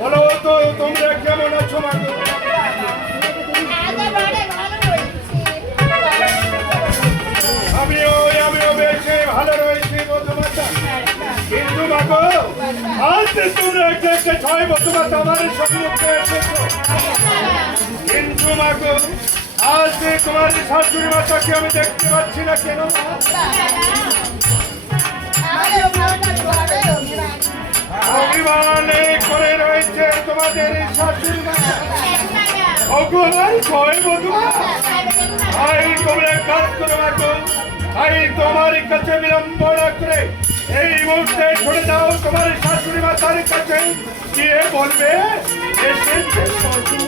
বলো তো তোমরা কেমন আছো? আমিও বেশ ভালো রয়েছি বন্ধুমাতা। কিন্তু মাগো আজ তোমরা একটা 6 বছর আমার সম্মুখে এসেছো, কিন্তু মাগো আজ তোমার শাশুড়ি মাতাকে আমি দেখতে পাচ্ছি না কেন? অভিমানে করে রয়েছে তোমাদের শাশুড়ি মাতা। ভগবান ভয় বন্ধুমাতা, ভাই তোমরা কাজ করো মাগো, ভাই তোমার কাছে বিলম্ব না করে এই মুহূর্তে ছুটে যাও তোমার শাশুড়ি মাতার কাছে, গিয়ে বলবে এসেছে শ্বশুর।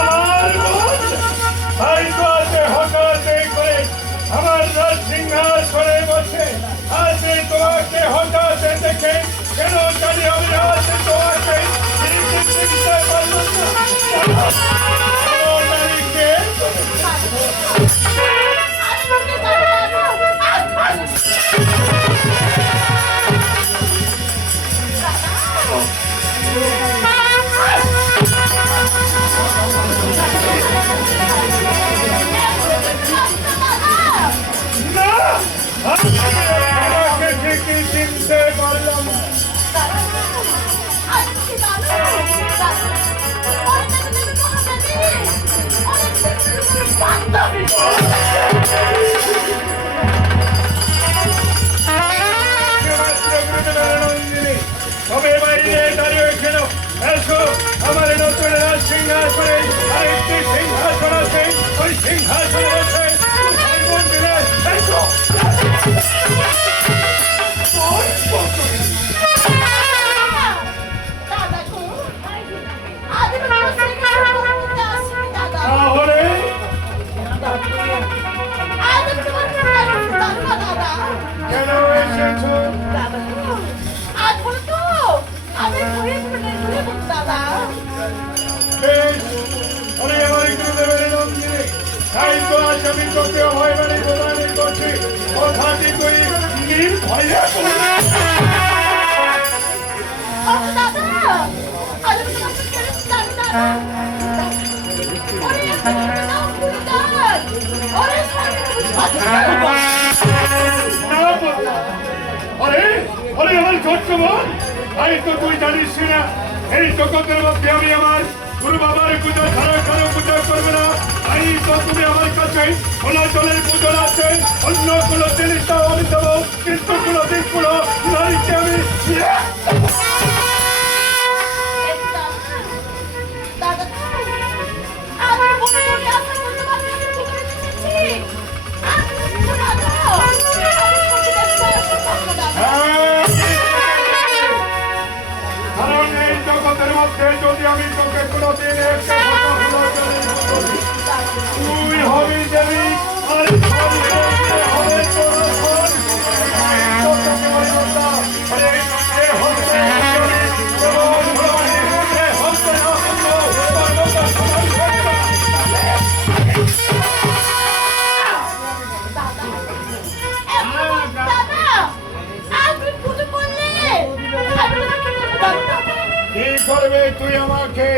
আমার বোন তাই তো আজ হঠাৎ করে আমার রাজ সিংহাসনে বসে আজ তোমাকে হঠাৎ দেখে কেন জানি আমি আজ তোমাকে চিনতে পারলাম না। নারীকে আমাকে ঠিকই চিনতে পারলাম না। তবে বাইরে দাঁড়িয়ে কেন এসো আমার নতুন রাজ সিংহাসনে আরেকটি সিংহাসন আছে ওই সিংহাসনে বসে এসো তাহলে কেন এসেছো? বেশ, আমি আমার গুরুদেবের নন্দিনী তাই তো আজ আমি তোকে হয়রানি প্রদান করছি কথাটি তুই নির্ভয়ে আরে আরে আমার ছোট্ট বোন তাই তো তুই জানিস না এই জগতের মধ্যে আমি আমার গুরু বাবার পূজা ছাড়া কারো পূজা করবে না। তাই তো তুমি আমার কাছে খোলা জলের পুজো আছে অন্য কোনো জিনিসটাও আমি দেবো কিন্তু কোনো দিকগুলো নারীকে আমি কারণ এই জগতের মধ্যে যদি আমি তোকে কোনোদিন তুই হবি দেবী আর হবে কি করবে তুই আমাকে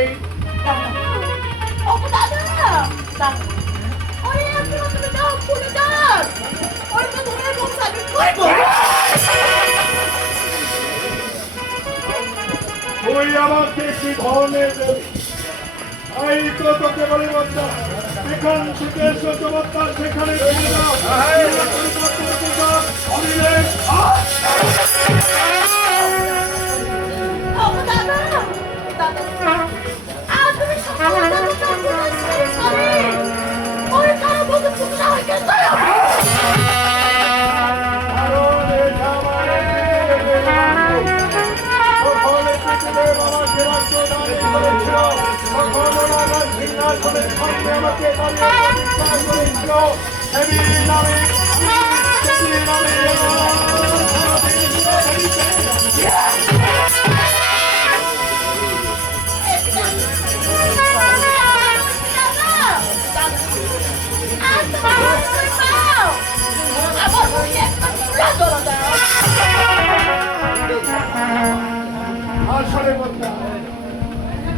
তুই আমাকে কি ধরনের দেবী এই তো তোকে বলে বাচ্চা এখান থেকে সত্যবার্তা সেখানে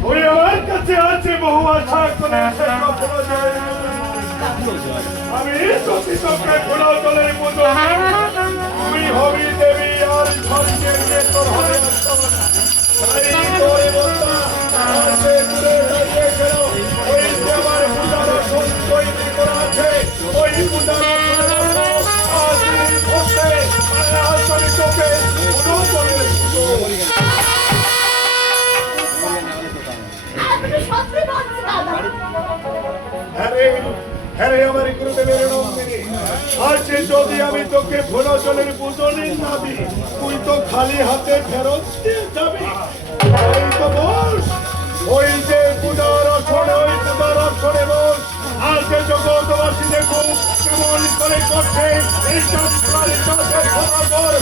ওই আমার কাছে আছে বহু আশা করে আমি সত্যি তোকে খোলা জলের মতো তুই হবি দেবী আর সঙ্গে তোর হবে ওই যে আমার পূজার তৈরি করা আছে ওই পূজার তোকে হ্যাঁ আমার গুরুদেবের নন্দিনী আজ যদি আমি তোকে ভোলা জলের পুজোনি না দিই তুই তো খালি হাতে ফেরত দিয়ে যাবি ওই যে পূজার আসনে ওই এই চমৎকার ইজ্জতের খবর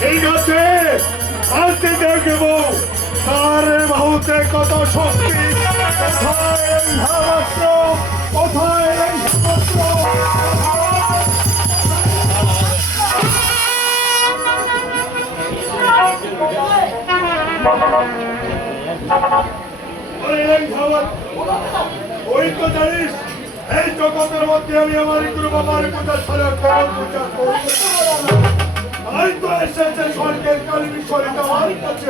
ঠিক আছে, আজকে দেখবো তার বাহুতে কত শক্তি, কোথায় এই ভাবাস্ত্র, কোথায় এই সমস্ত। ওই তো জানিস এই জগতের মধ্যে আমি আমার গুরু বাবার পূজা ছাড়া কেমন পূজা করি। তাই তো এসেছে স্বর্গের কালী বিশ্বরিত আমার কাছে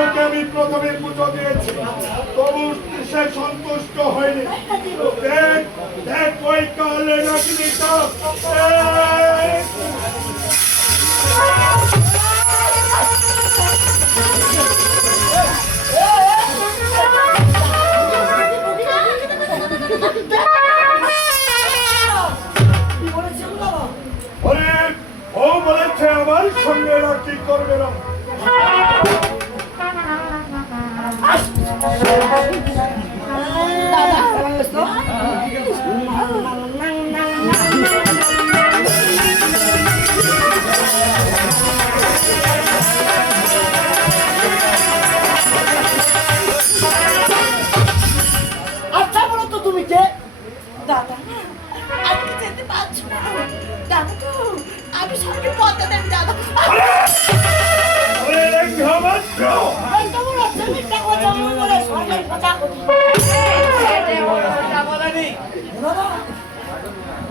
ওকে আমি প্রথমে পুজো দিয়েছি, তবু সে সন্তুষ্ট হয়নি। দেখ দেখ ওই কালে নাকিনিটা ও বলেছে আমার সঙ্গে এরা কি করবে না। আচ্ছা বলো তো তুমি কে? দাদা আমি যেতে পারছি না দাদা, তো আমি সঙ্গে পথে দেবি দাদা।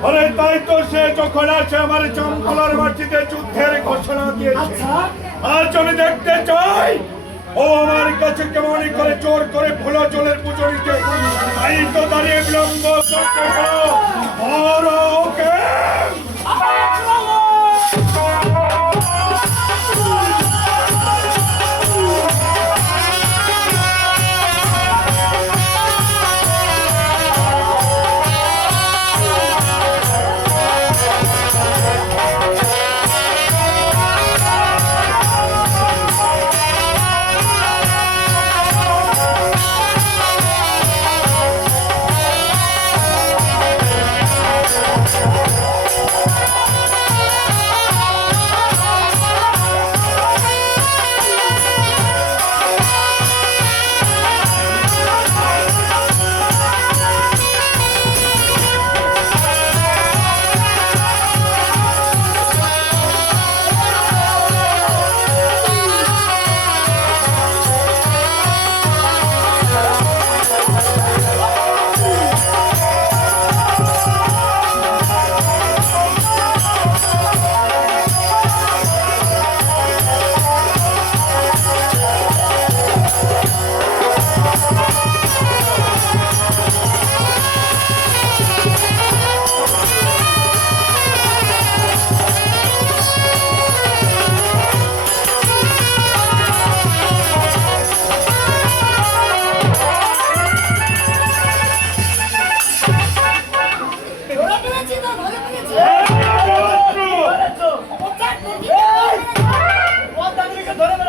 আরে তাই তো সে যখন আছে আমার চমকলার মাটিতে যুদ্ধের ঘোষণা দিয়েছে। আজ আমি দেখতে চাই ও আমার কাছে কেমন করে জোর করে ভোলা জলের পুজো নিতে। তাই তো দাঁড়িয়ে বিলম্ব করতে ওকে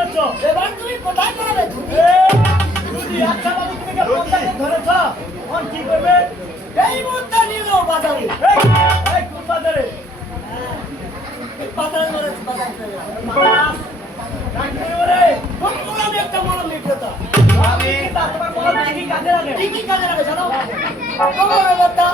করছো? এবার তুমি কোথায় পাবে তুমি যদি আচ্ছা বাবু তুমি যে পদ্মাকে ধরেছ, তখন কি করবে? এই মুদ্রা নিয়ে যাও বাজারে এই কোন বাজারে? বাজারে ধরে বাজারে চলে যাও। ডাক্তার বলে, আমি একটা মরম বিক্রেতা আমি তা তোমার বল কি কাজে লাগে? কি কি কাজে লাগে জানো তোমার ব্যাপারটা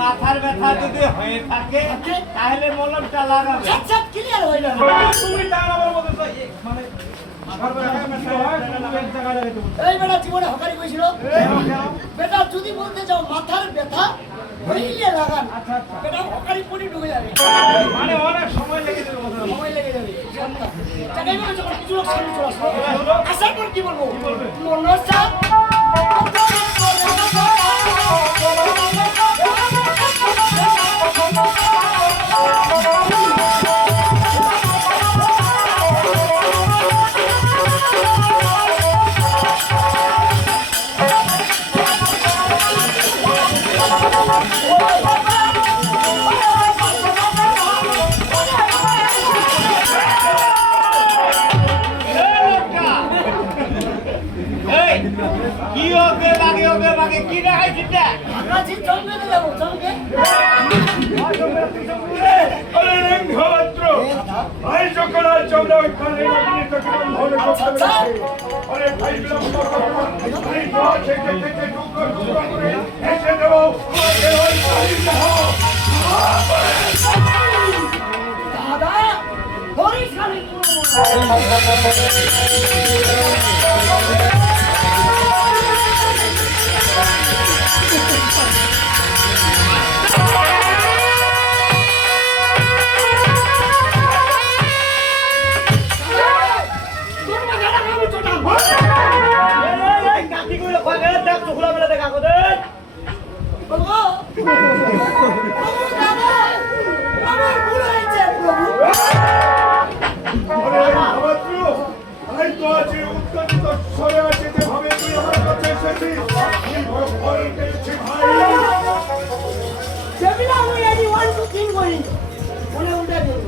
মাথার ব্যথা যদি হয়ে থাকে তাহলে মলমটা লাগাবে। আচ্ছা ক্লিয়ার হয়ে যাবে তুমি তার আমার মতো মানে মাথার ব্যথা হয় এক জায়গায় লাগাইতে বলছো। এই বেটা জীবনে হকারি কইছিল বেটা যদি বলতে যাও মাথার ব্যথা হইলে লাগান বেটা হকারি পড়ি ঢুকে যাবে মানে অনেক সময় লেগে যাবে কথাটা। সময় লেগে যাবে টাকাই বলে যখন কিছু লোক সামনে চলে আসলো আসার পর কি বলবো মনসা কি হবে বাগে কি দেখাইছিস না? আকাশি চমকে যাবো চমকে আরে রেঙ্গভদ্র ভাই যখন আর চমড়া ওইখানে লাগিয়ে তখন ধরে করতে আরে ভাই বিলম্ব করো না। ভাই তো থেকে থেকে টুকরো টুকরো করে এসে দেবো আমাকে ওই বাড়ি দাও দাদা বরিশালে কাকিগুলো কয়ে দেখ তো খোলা মেলা দেখা কোথায়? বলবো দাদা আমার ভুল হয়েছে প্রভু আরে রেঙ্গভদ্র ভাই তো আছে উত্তেজিত স্বরে আছে যে ভাবে তুই আমার কাছে এসেছিস আমি বড় ভয় পেয়েছি ভাই সেমিনা আমি এই 1 2 3 করি মনে উল্টা দেব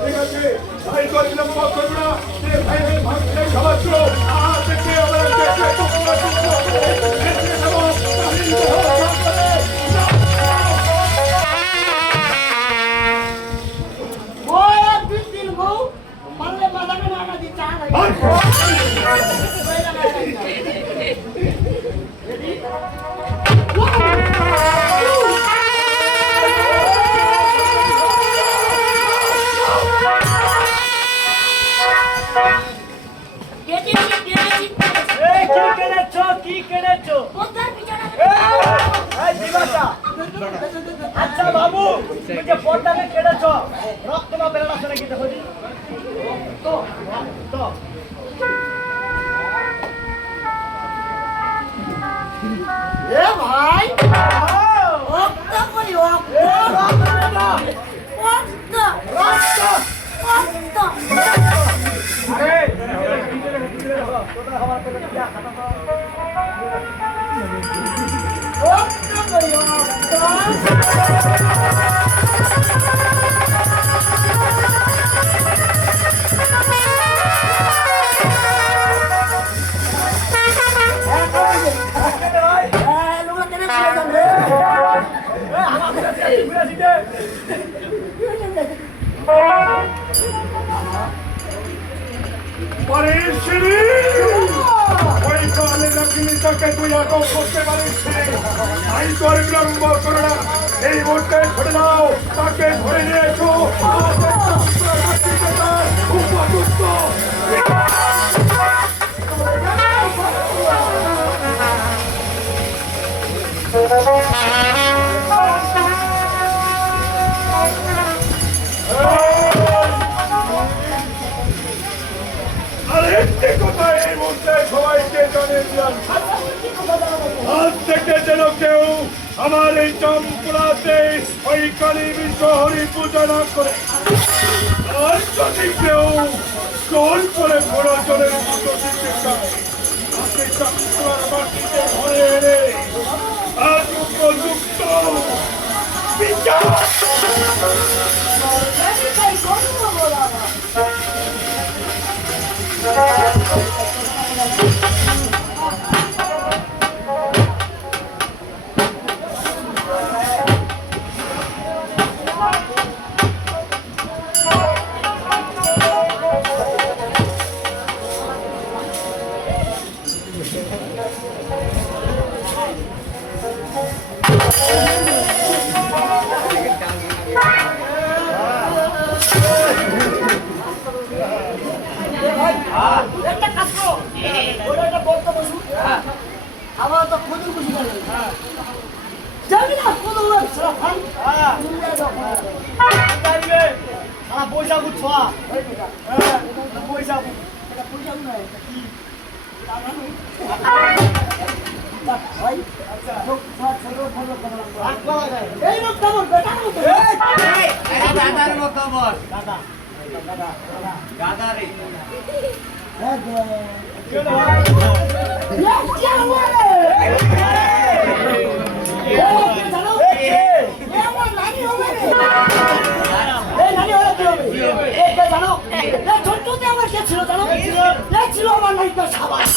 ঠিক আছে ভাই তো বিলম্ব করো না যে ভাই ভাই রেঙ্গভদ্র দেখে আমরা দেখে টুকরো টুকরো করে এসে দেবো বাড়ি দাও ওই এক দুই তিন বউ পারলে মাথাটা না দি চা নাই কি কেনেছো? এই দিবাসা। আচ্ছা বাবু তুমি যে পর্দাকে কেটেছো রক্ত বা বেরোনো আছে নাকি দেখো দি। তো এ ভাই রক্ত কই রক্ত পরেশিনী ওই কালে লক্ষ্মী তাকে তুই আটক করতে পারিস আই তোর বিলম্ব করো না এই মুহূর্তে ধরে নাও তাকে ধরে নিয়ে এসো উপযুক্ত আরেকটি কথা এই মুহূর্তে সবাইকে জানিয়ে দিলাম আজ থেকে যেন কেউ আমার এই চম্পলাতে ওই কালী বিশ্বহরি পূজা না করে আর যদি কেউ জোর করে ঘোড়া জলের পুজো দিতে চায় সে চক্র মাটিতে ভরে এনে আজ উপযুক্ত বিচার তাই করবো বলো আমার। একটা কাজ করো, ওরা একটা বলতে বসুন। আমার তো খুবই খুশি লাগে। যাবি না কোনো সারা খান জানবে সারা পয়সা বুঝছো পয়সা এই লোক কেমন বেটার মতো দাদার মতো বল দাদা দাদা রে ছিল আমার নায়িকা সাবাস